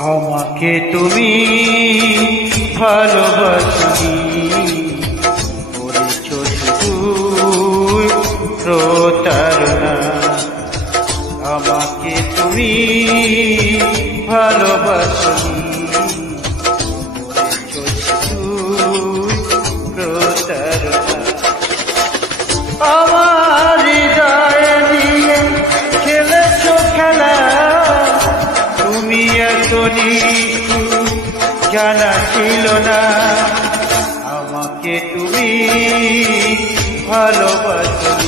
আমাকে তুমি ভালোবাসি করেছ শুধু প্রতারণা। আমাকে তুমি ভালোবাসি করেছ শুধু প্রতারণা। আমার হৃদয়ে নিয়ে খেলেছ খেলা, তুমি এত নিষ্ঠুর জানা ছিল না। আমাকে তুমি ভালোবাসি